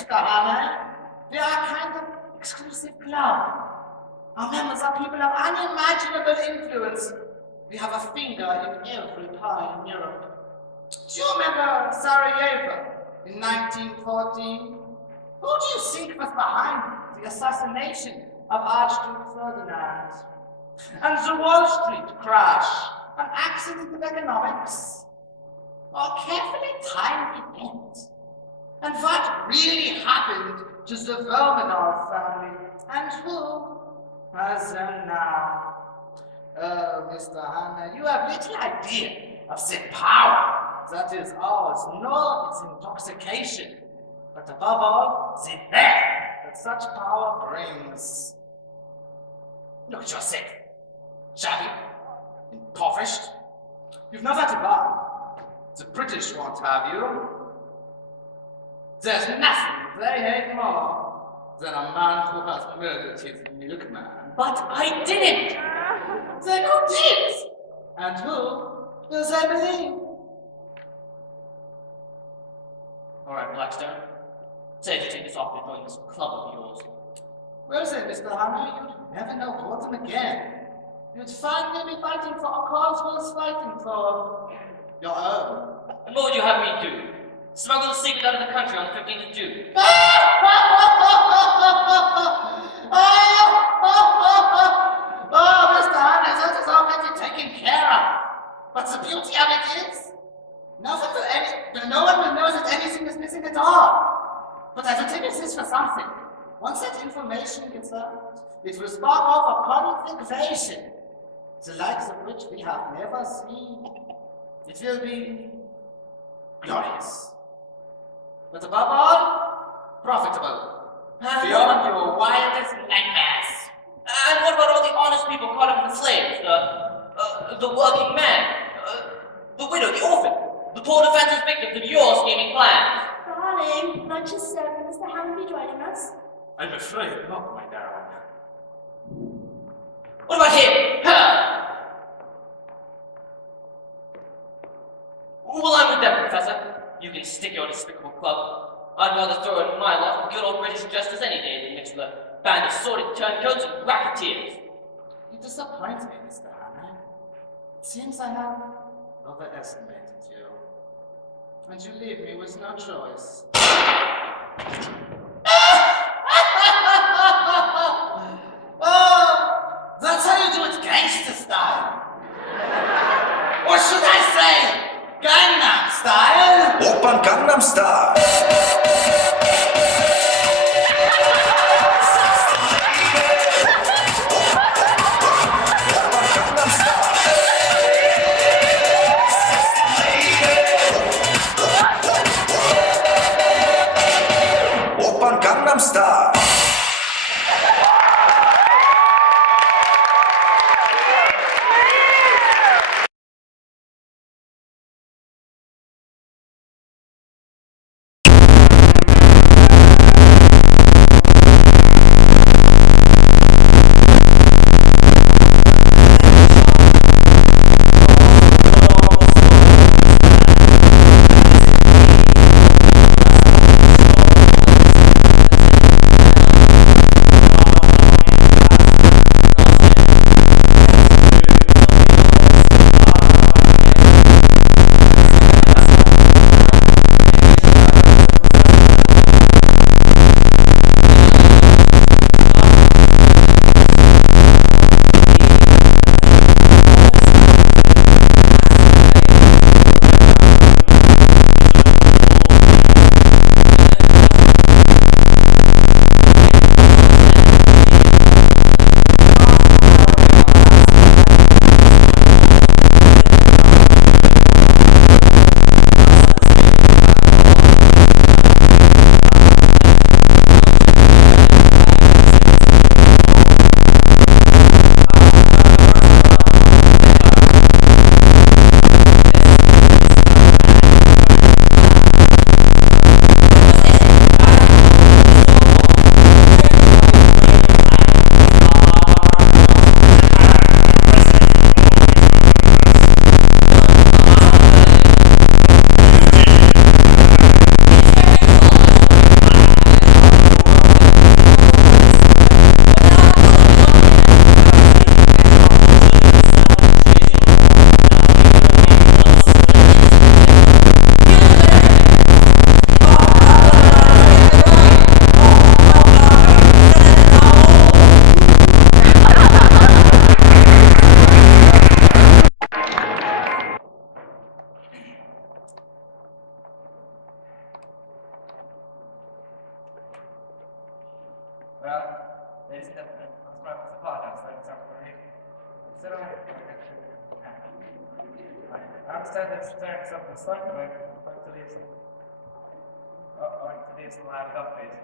We are a kind of exclusive club. Our members are people of unimaginable influence. We have a finger in every pie in Europe. Do you remember Sarajevo in 1914? Who do you think was behind the assassination of Archduke Ferdinand? And the Wall Street crash, an accident of economics, or a carefully timed event? And what really happened to the Romanov family, and who has them now? Oh, Mr. Hanna, you have little idea of the power that is ours, nor its intoxication, but above all, the death that such power brings. Look at yourself, shabby, impoverished. You've nowhere to go. The British won't have you. There's nothing they hate more than a man who has murdered his milkman. But I didn't! Then who did? And who does I believe? Alright, Blackstone. Say to take this off and join this club of yours. Well then, Mr. Hunter, you'd never know Gordon again. You'd finally be fighting for a cause worth fighting for. Your own. And what would you have me do? Smuggle the secret out of the country on the 15th of June? Oh, Mr. Hunter, that is already taken care of. But the beauty of it is, no one will know that anything is missing at all. But everything exists for something. Once that information gets out, it will spark off a conflagration, the likes of which we have never seen. It will be glorious. But above all, profitable. Beyond your wildest nightmares. And what about all the honest people caught up in the slaves? The working man, the widow, the orphan, the poor defenseless victims of your scheming plans? Darling, lunch is served. Will Mr. Hammond be joining us? I'm afraid not, my darling. What about him? Her? Well, I'm with them, Professor. You can stick your despicable club. I'd rather throw in my lot good old British justice any day than mix with a band of sordid turncoats and racketeers. You disappoint me, Mr. Hanna. It seems I have overestimated you. And you leave me with no choice. Oh, that's how you do it gangster style. Or should I say, Gangnam Style? Opern Gangnam Style. Opern Gangnam Style. Well, ladies and gentlemen, I'm sorry to apologize for that late. Sit down. I understand that you're staring something slightly like to these live updates.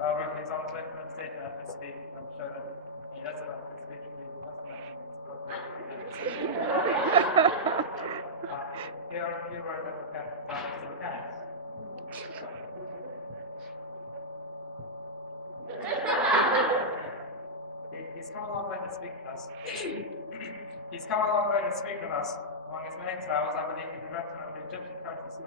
However, he's on his way from the station as we speak. I'm sure that he does it on his speech. Here are a few words that we can talk to the mechanics. He's come a long way to speak with us. He's come a long way to speak with us. Among his many travels, I believe he directed one of the Egyptian countries and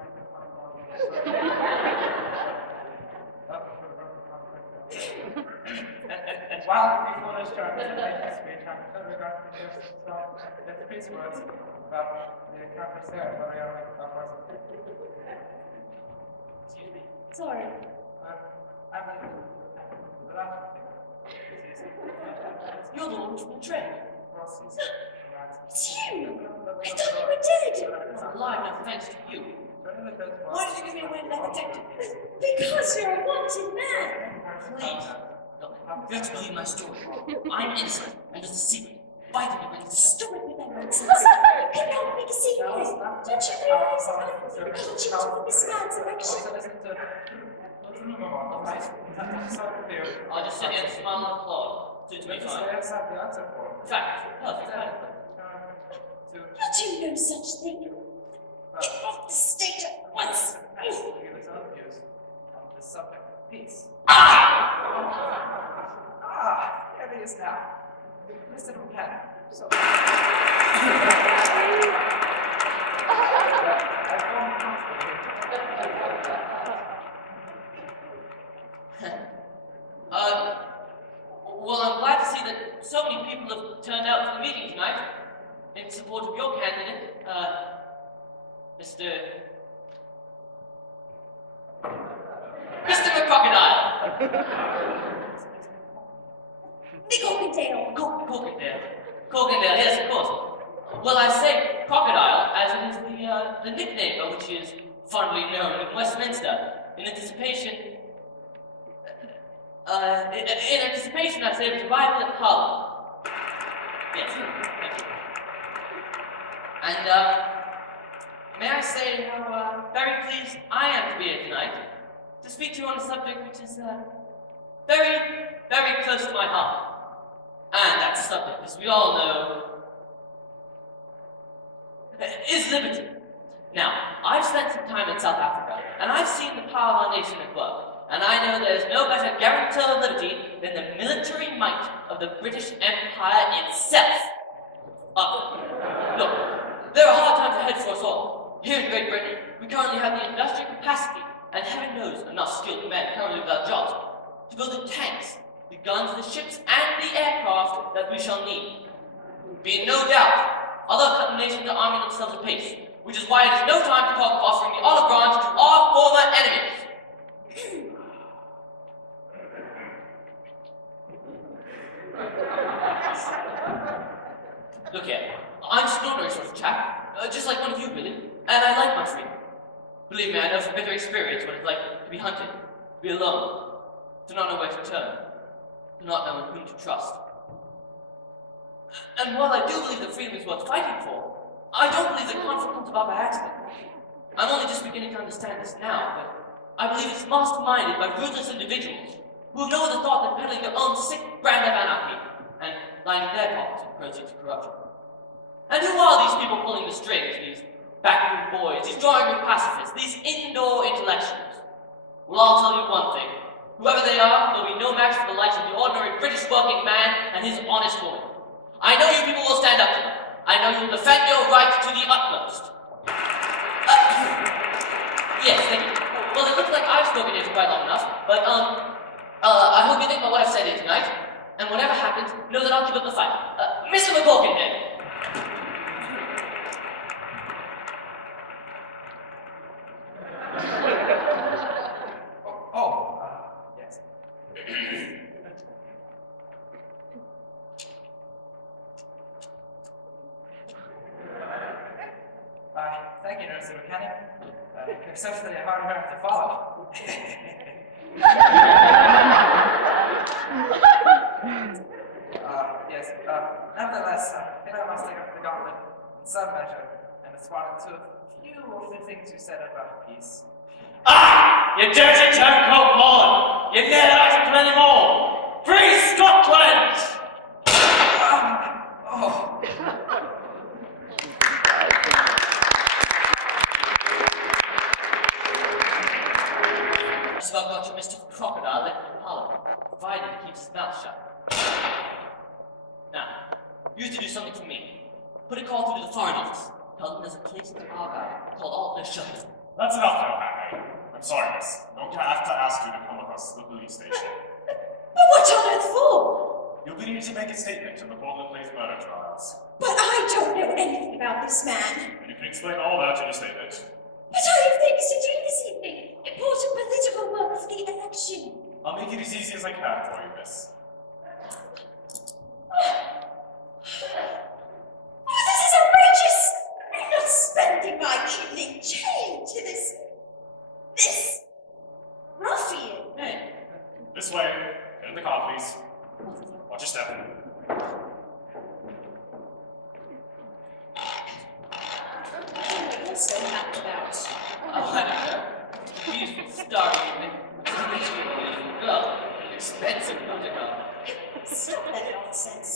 and while before this chart is his speech, I'm sure regarding the Egyptian song, let's please words about the campus territory of our present. Excuse me. Sorry. I believe the last thing. You're the one from the train. It's you! I thought you were dead! It's alive, no thanks to you. Why did you give me away to that detective? Because you're a wanted man! Please. Look, you have to believe my story. I'm innocent, and it's a secret. Fight me when it's Stop it with that nonsense! You cannot make a secret! Don't you realize I've cheated with this man's election? I'll just sit here and smile and applaud. Suits me fine. In fact, perfect. You do no such thing! Get off the stage at once! The subject of peace. Ah! Here he is now. Mr. Buchanan. So. Well, I'm glad to see that so many people have turned out for the meeting tonight in support of your candidate, Mr. McCrocodile. Corkindale! Corkindale, yes, of course. Well, I say crocodile as it is the nickname by which he is fondly known in Westminster, in anticipation, I say, of his arrival at Parliament. Yes, thank you. And, may I say how very pleased I am to be here tonight to speak to you on a subject which is very, very close to my heart. And that subject, as we all know, is liberty. Now, I've spent some time in South Africa, and I've seen the power of our nation at work. And I know there's no better guarantor of liberty than the military might of the British Empire itself. Look, there are hard times ahead for us all. Here in Great Britain, we currently have the industrial capacity, and heaven knows enough skilled men currently without jobs, to build the tanks, the guns, the ships, and the aircraft that we shall need. Be in no doubt, other nations are arming themselves apace, which is why it is no time to talk of offering the olive branch to our former enemies. Look here, I'm just an ordinary sort of chap, just like one of you really, and I like my freedom. Believe me, I know from bitter experience what it's like to be hunted, to be alone, to not know where to turn, to not know whom to trust. And while I do believe that freedom is worth fighting for, I don't believe that conflict comes about by accident. I'm only just beginning to understand this now, but I believe it's masterminded by ruthless individuals who have no other thought than peddling their own sick brand of anarchy and lining their pockets with proceeds of corruption. And who are these people pulling the strings, these backroom boys, these drawing room pacifists, these indoor intellectuals? Well, I'll tell you one thing. Whoever they are, there'll be no match for the likes of the ordinary British working man and his honest woman. I know you people will stand up to them. I know you'll defend your rights to the utmost. Yes, thank you. Well, it looks like I've spoken here for quite long enough, but, I hope you think about what I've said here tonight, and whatever happens, know that I'll keep up the fight. Mr. McCorkindale. Yes. Thank you, Mr. Buchanan. You're such a hard man to follow. all the things you said about peace. Ah! You dirty turncoat Mullen! You never like to play anymore! Free Scotland! Just about got your Mr. Crocodile let in Parliament, provided he keeps his mouth shut. Now, you have to do something for me. Put a call through to the Foreign Office. Tell them there's a place in Argyle called Altner Shuttle. That's enough now, Henry. I'm sorry, miss. I'm going to have to ask you to come with us to the police station. But what on earth for? You'll be needed to make a statement in the Portland Place murder trials. But I don't know anything about this man. You can explain all that in your statement. But I have things to do this evening. Important political work for the election. I'll make it as easy as I can for you, miss. Oh, this is outrageous! I'm not spending my evening chained to this ruffian. Hey, This way. Get in the car, please. Watch your step. What's so happy about? oh, I don't know. Beautiful starry evening. Beautiful girl. Expensive motor car. Stop that nonsense.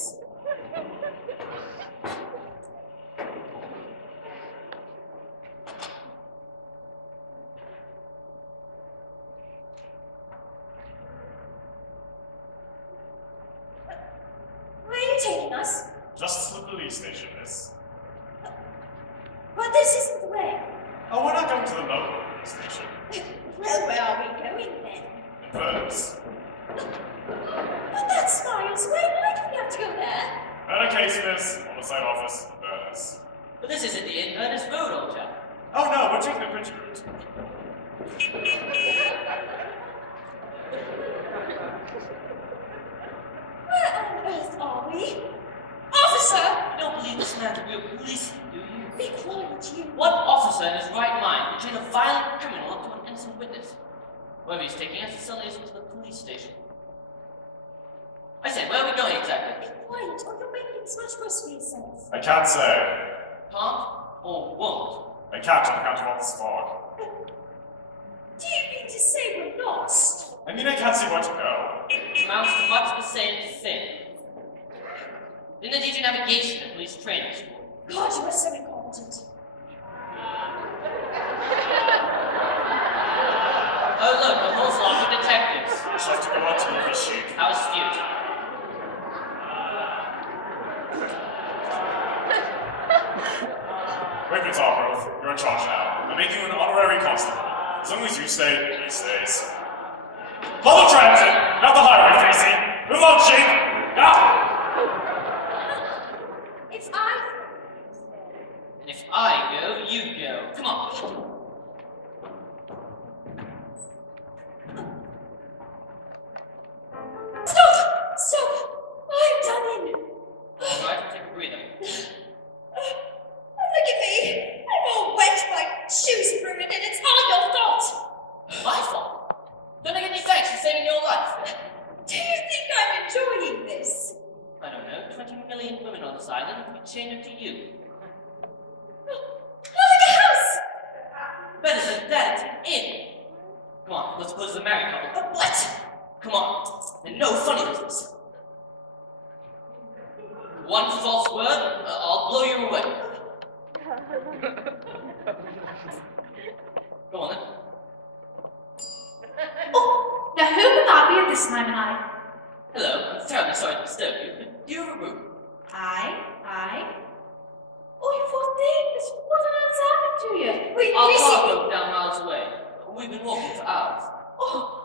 Where are you taking us? Just to the police station, miss. But this isn't the way. Oh, we're not going to the local police station. Well, where are we going then? Inverness. But that's miles away. Why do we have to go there? Murder case, miss. Homicide office, Inverness. But this isn't the Inverness Road, old chap. Oh no, we're taking the Pritchard route. Where on earth are we? Officer! You don't believe this man's a real policeman, do you? Be quiet, you. What officer in his right mind would chain a violent criminal up to an innocent witness? Wherever he's taking us, suddenly us to the police station. I said, where are we going exactly? Be quiet, or you'll make things much worse for yourself. I can't say. Can't or won't? I can't on account of all this fog. Do you mean to say we're lost? I mean, I can't see where to go. Amounts to much the same thing. Didn't they teach you navigation at police training school? God, you are so incompetent. Oh look, a whole flock of detectives. Would you like to go on to movie shoot? How astute. Raven's Arbroath, you're in charge now. I make you an honorary constable. As long as you stay, he stays. Public transit! Not the highway, Facey! Move on, sheep! Now! If I... And if I go, you go. Come on. Stop! Stop! I'm done in. Alright, take a breather. Look at me. I'm all wet, my shoes are ruined, and it's all your fault. My fault. Don't I get any thanks for saving your life? Do you think I'm enjoying this? I don't know, 20 million women on this island would be chained up to you. Look at the house! Better than that, it's in. Come on, let's pose as a married couple. What? Come on, and no funny business. One false word, I'll blow you away. Go on then. Oh, now who could that be at this time of night? Hello, I'm terribly sorry to disturb you, but do you have a room? Aye. Oh, you poor things! What on earth's happened to you? Our We car see... broke down miles away. We've been walking for hours. Oh,